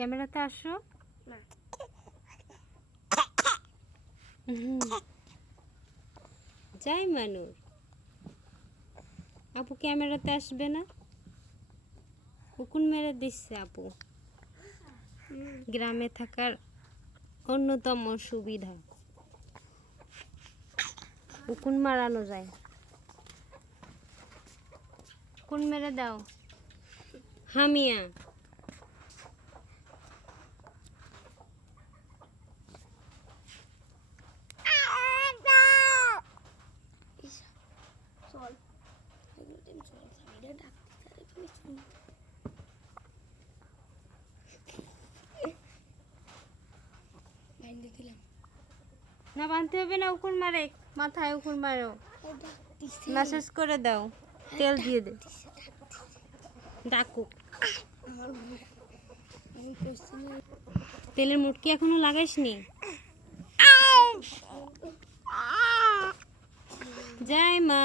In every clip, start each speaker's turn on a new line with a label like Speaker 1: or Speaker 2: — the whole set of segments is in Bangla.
Speaker 1: ক্যামেরাতে আসো। যাই মানুর আপু ক্যামেরাতে আসবে না? উকুন মেরে দিচ্ছে আপু। গ্রামে থাকার অন্যতম সুবিধা। উকুন মারানো যায়। উকুন মেরে দাও। হামিয়া
Speaker 2: ইস, চল ডাকতে তুমি বাইন্দে দিলাম।
Speaker 1: না বাঁধতে হবে না উকুন মারে মাথায় উকুন মারো। মেসেজ করে দাও তেল দিয়ে দে। ডাকুক। তেলের মুটকি এখনও লাগাইসনি যাই মা।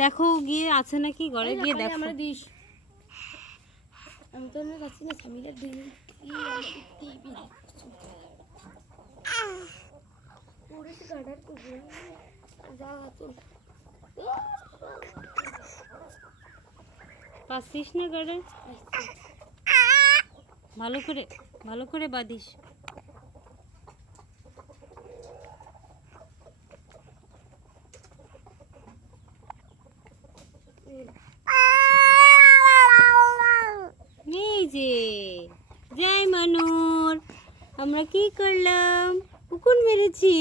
Speaker 1: দেখো গিয়ে আছে নাকি? ঘরে গিয়ে দেখো।
Speaker 2: আমরা দিস। আমি তো না যাচ্ছি না স্বামীরা দিন
Speaker 1: পাচ্ছিস না ঘরে ভালো করে ভালো করে বাঁধিস। যে যাই মানুর। আমরা কি করলাম? উকুন মেরেছি।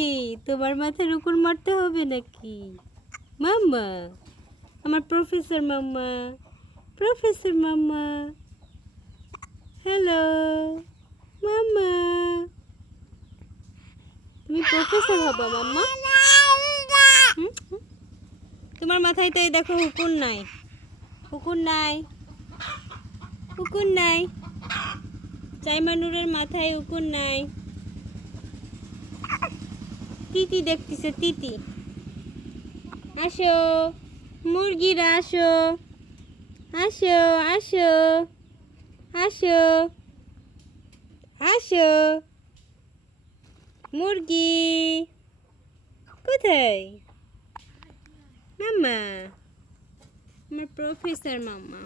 Speaker 1: তোমার মাথার উকুন মারতে হবে নাকি? মাম্মা, আমার professor mamma professor mamma. Hello mamma. তুমি প্রফেসর হবা, মাম্মা? তোমার মাথায় তো এই দেখো হুকুন নাই। হুকুন নাই। হুকুন নাই। চাইমানুরের মাথায় হুকুন নাই। তিতি দেখতেছে, তিতি। আসো, মুরগিরা আসো। আসো আসো আসো আসো। মুরগি, কোথায়? মাম্মা আমার প্রফেসর মাম্মা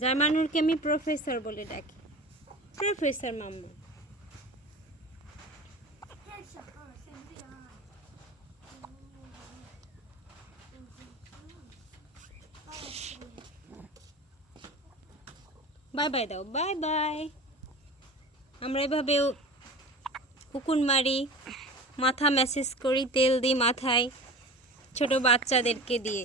Speaker 1: জার্মানুরকে আমি প্রফেসর বলে ডাকি। প্রফেসর মাম্মা বাই বাই দাও বাই বাই আমরা এভাবে উকুন মারি মাথা ম্যাসেজ করি, তেল দিই মাথায়। ছোট বাচ্চাদেরকে দিয়ে।